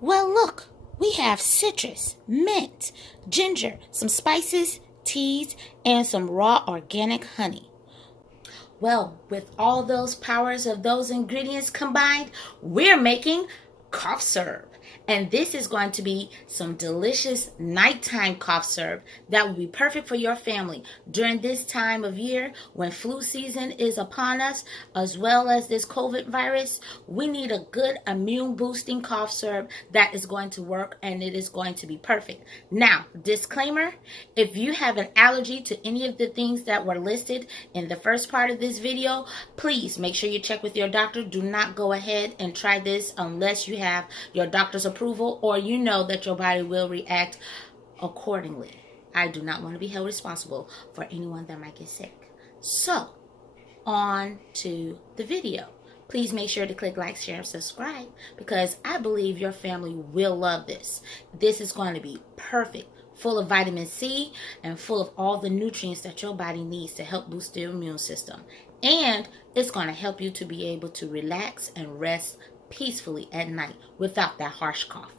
Well, look, we have citrus, mint, ginger, some spices, teas, and some raw organic honey. Well, with all those powers of those ingredients combined, we're making cough syrup. And this is going to be some delicious nighttime cough syrup that will be perfect for your family during this time of year when flu season is upon us, as well as this COVID virus. We need a good immune boosting cough syrup that is going to work, and it is going to be perfect. Now, disclaimer, if you have an allergy to any of the things that were listed in the first part of this video, please make sure you check with your doctor. Do not go ahead and try this unless you have your doctor's approval or you know that your body will react accordingly. I do not want to be held responsible for anyone that might get sick. So, on to the video. Please make sure to click like, share, and subscribe because I believe your family will love this. This is going to be perfect, full of vitamin C and full of all the nutrients that your body needs to help boost your immune system. And it's going to help you to be able to relax and rest peacefully at night without that harsh cough.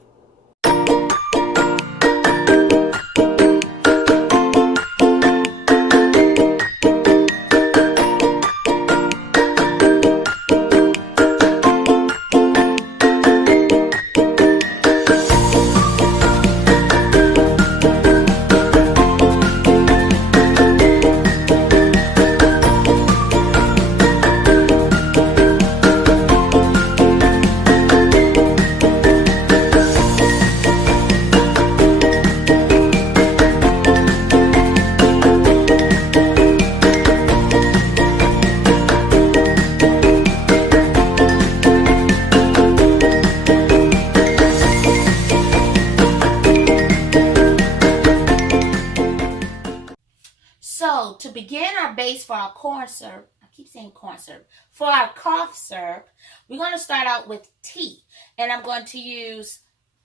So to begin our base for our corn syrup, I keep saying corn syrup, for our cough syrup, we're going to start out with tea. And I'm going to use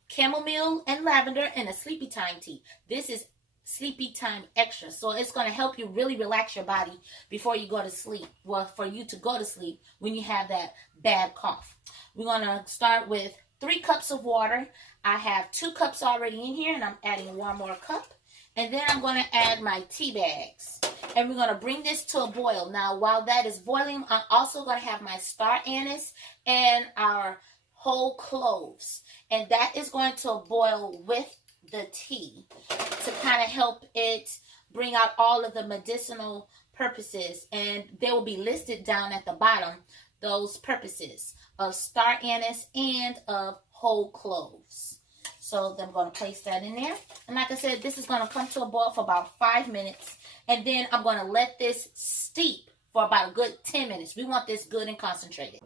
chamomile and lavender and a sleepy time tea. This is sleepy time extra. So it's going to help you really relax your body before you go to sleep. Well, for you to go to sleep when you have that bad cough. We're going to start with 3 cups of water. I have 2 cups already in here and I'm adding 1 more cup. And then I'm going to add my tea bags. And we're going to bring this to a boil. Now, while that is boiling, I'm also going to have my star anise and our whole cloves. And that is going to boil with the tea to kind of help it bring out all of the medicinal purposes. And they will be listed down at the bottom, those purposes of star anise and of whole cloves. So I'm going to place that in there. And like I said, this is going to come to a boil for about 5 minutes. And then I'm going to let this steep for about a good 10 minutes. We want this good and concentrated.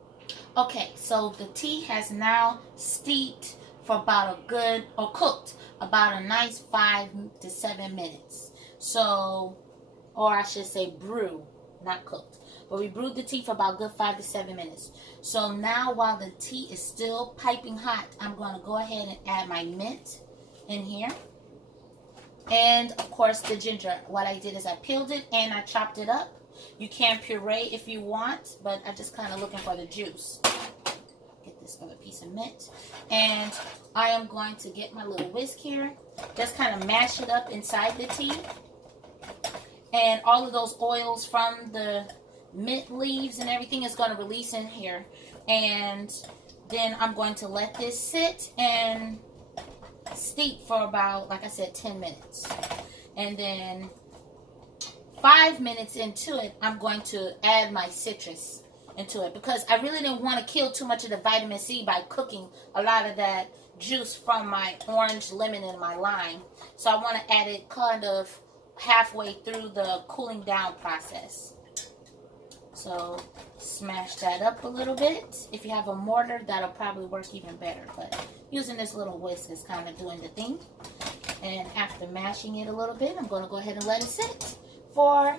Okay, so the tea has now steeped for about a good, or cooked, about a nice 5 to 7 minutes. So, or I should say brew, not cooked. But we brewed the tea for about a good 5 to 7 minutes. So now while the tea is still piping hot, I'm going to go ahead and add my mint in here. And of course the ginger. What I did is I peeled it and I chopped it up. You can puree if you want, but I'm just kind of looking for the juice. Get this other piece of mint. And I am going to get my little whisk here. Just kind of mash it up inside the tea. And all of those oils from the mint leaves and everything is going to release in here. And then I'm going to let this sit and steep for about, like I said, 10 minutes. And then 5 minutes into it, I'm going to add my citrus into it because I really didn't want to kill too much of the vitamin C by cooking a lot of that juice from my orange, lemon, and my lime. So I want to add it kind of halfway through the cooling down process. So smash that up a little bit. If you have a mortar, that'll probably work even better. But using this little whisk is kind of doing the thing. And after mashing it a little bit, I'm going to go ahead and let it sit for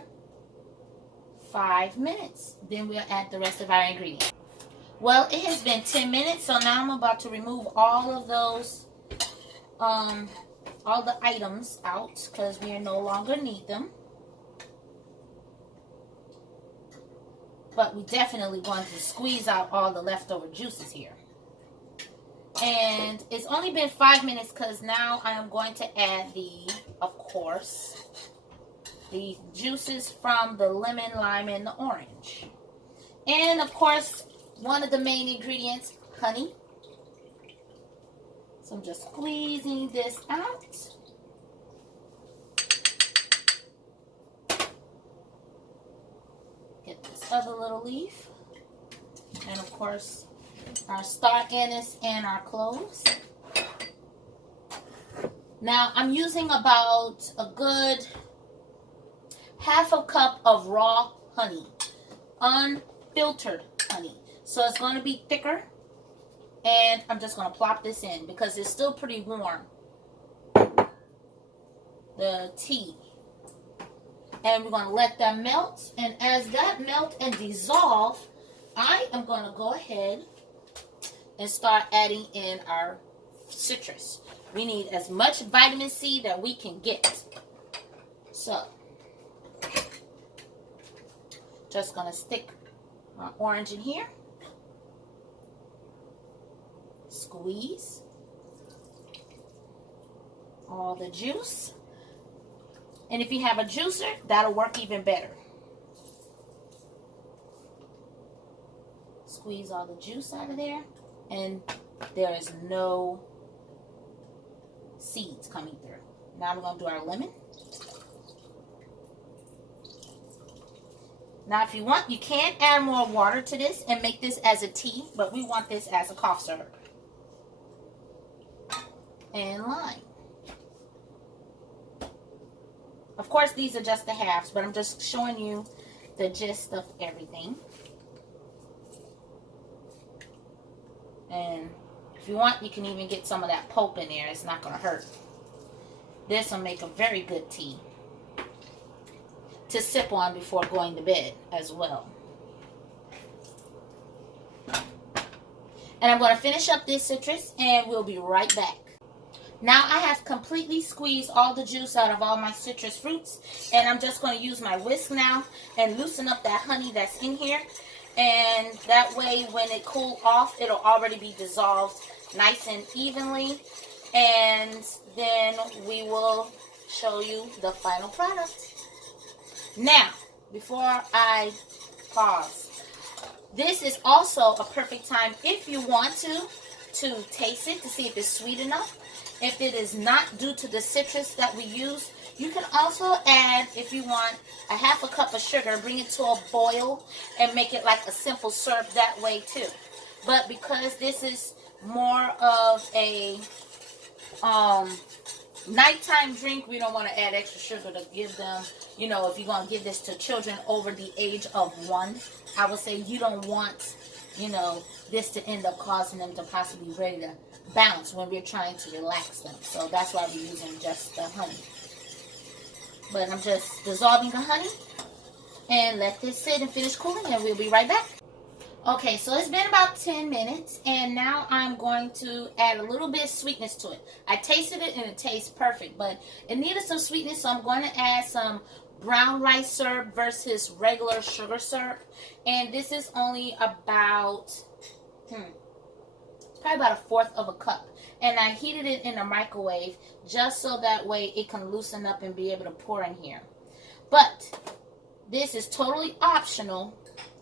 5 minutes. Then we'll add the rest of our ingredients. Well, it has been 10 minutes, so now I'm about to remove all of those, all the items out because we no longer need them. But we definitely want to squeeze out all the leftover juices here. And it's only been 5 minutes because now I am going to add of course, the juices from the lemon, lime, and the orange. And of course, one of the main ingredients, honey. So I'm just squeezing this out. Get this other little leaf. And of course, our star anise and our cloves. Now I'm using about a good half a cup of raw honey, unfiltered honey. So it's going to be thicker, and I'm just going to plop this in because it's still pretty warm, the tea. And we're going to let that melt, and as that melt and dissolve, I am going to go ahead and start adding in our citrus. We need as much vitamin C that we can get. So, just going to stick our orange in here. Squeeze all the juice. And if you have a juicer, that'll work even better. Squeeze all the juice out of there. And there is no seeds coming through. Now we're going to do our lemon. Now if you want, you can add more water to this and make this as a tea, but we want this as a cough syrup. And lime. Of course, these are just the halves, but I'm just showing you the gist of everything. And if you want, you can even get some of that pulp in there. It's not going to hurt. This will make a very good tea to sip on before going to bed as well. And I'm going to finish up this citrus, and we'll be right back. Now I have completely squeezed all the juice out of all my citrus fruits, and I'm just going to use my whisk now and loosen up that honey that's in here. And that way, when it cools off, it'll already be dissolved nice and evenly. And then we will show you the final product. Now, before I pause, this is also a perfect time, if you want to taste it to see if it's sweet enough. If it is not, due to the citrus that we use, you can also add, if you want, a half a cup of sugar, bring it to a boil, and make it like a simple syrup that way too. But because this is more of a nighttime drink, we don't want to add extra sugar to give them, if you're going to give this to children over the age of 1, I would say you don't want, this to end up causing them to possibly ready to bounce when we're trying to relax them. So that's why we're using just the honey. But I'm just dissolving the honey and let this sit and finish cooling, and we'll be right back. Okay, so it's been about 10 minutes, and now I'm going to add a little bit of sweetness to it. I tasted it and it tastes perfect, but it needed some sweetness, so I'm going to add some brown rice syrup versus regular sugar syrup. And this is only about probably about 1/4 of a cup, and I heated it in a microwave just so that way it can loosen up and be able to pour in here. But this is totally optional.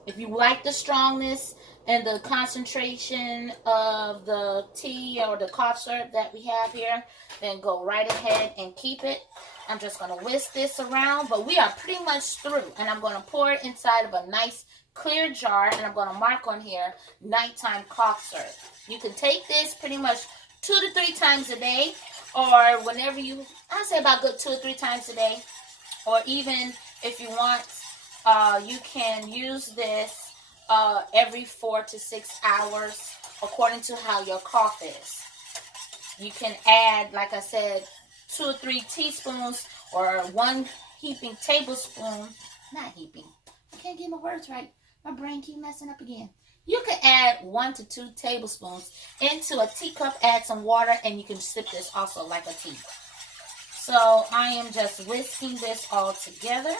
If you like the strongness and the concentration of the tea or the cough syrup that we have here, then go right ahead and keep it. I'm just going to whisk this around, but we are pretty much through, and I'm going to pour it inside of a nice clear jar, and I'm going to mark on here nighttime cough syrup. You can take this pretty much 2 to 3 times a day, or whenever I'd say about good 2 or 3 times a day, or even if you want, you can use this every 4 to 6 hours according to how your cough is. You can add, like I said, 2 or 3 teaspoons or 1 heaping tablespoon. Not heaping. I can't get my words right. My brain keep messing up again. You can add 1 to 2 tablespoons into a teacup, add some water, and you can sip this also like a tea. So I am just whisking this all together.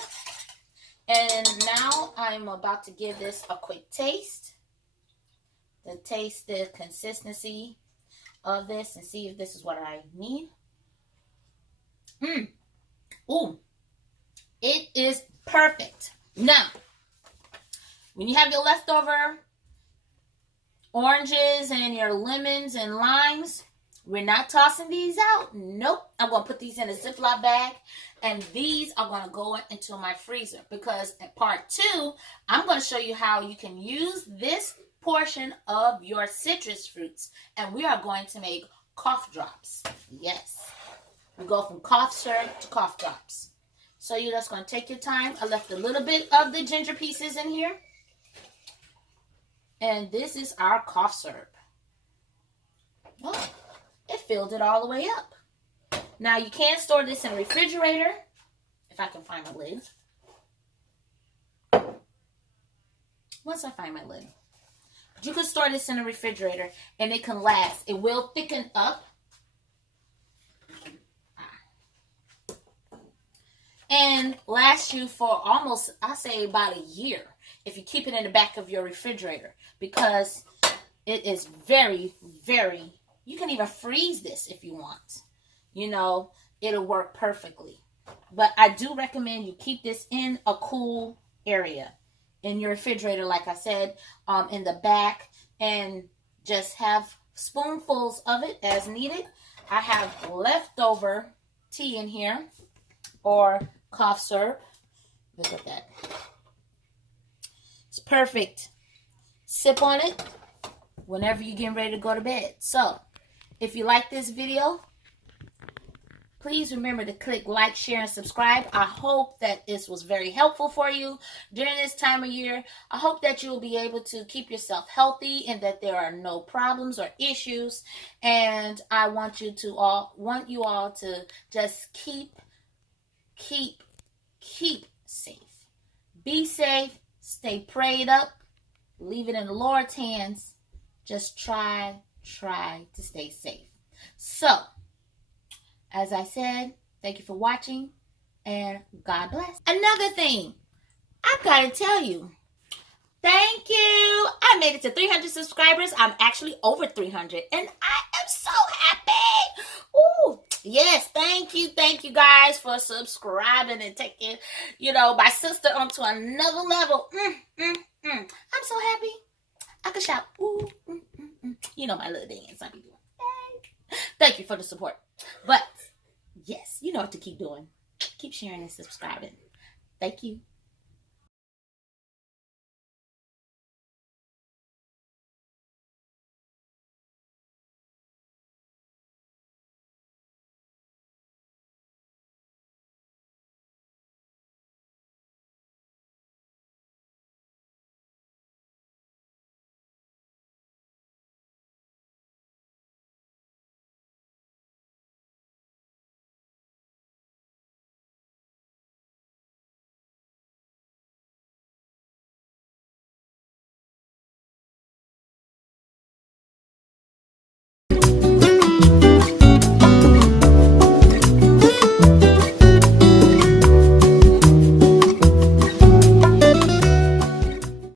And now I'm about to give this a quick taste. To taste the consistency. of this and see if this is what I need. Ooh, it is perfect. Now, when you have your leftover oranges and your lemons and limes, we're not tossing these out. Nope. I'm going to put these in a Ziploc bag, and these are going to go into my freezer, because in part 2, I'm going to show you how you can use this portion of your citrus fruits, and we are going to make cough drops. Yes. We go from cough syrup to cough drops. So you're just going to take your time. I left a little bit of the ginger pieces in here. And this is our cough syrup. Oh, it filled it all the way up. Now you can store this in a refrigerator. If I can find my lid. Once I find my lid. You can store this in a refrigerator and it can last. It will thicken up. And last you for almost, I say about a year, if you keep it in the back of your refrigerator, because it is very, very, you can even freeze this if you want. You know, it'll work perfectly. But I do recommend you keep this in a cool area in your refrigerator, like I said, in the back, and just have spoonfuls of it as needed. I have leftover tea in here, or cough syrup. Look at that. It's perfect. Sip on it whenever you're getting ready to go to bed. So, if you like this video, please remember to click like, share, and subscribe. I hope that this was very helpful for you during this time of year. I hope that you will be able to keep yourself healthy and that there are no problems or issues. And I want you all to just keep safe. Be safe. Stay prayed up. Leave it in the Lord's hands. Just try to stay safe. So, as I said, thank you for watching, and God bless. Another thing, I've got to tell you, thank you. I made it to 300 subscribers. I'm actually over 300, and I am so happy. Ooh, yes, thank you guys for subscribing and taking, my sister onto another level. I'm so happy. I can shout. Ooh, You know my little dance I be doing. Thank you for the support. But yes, you know what to keep doing. Keep sharing and subscribing. Thank you.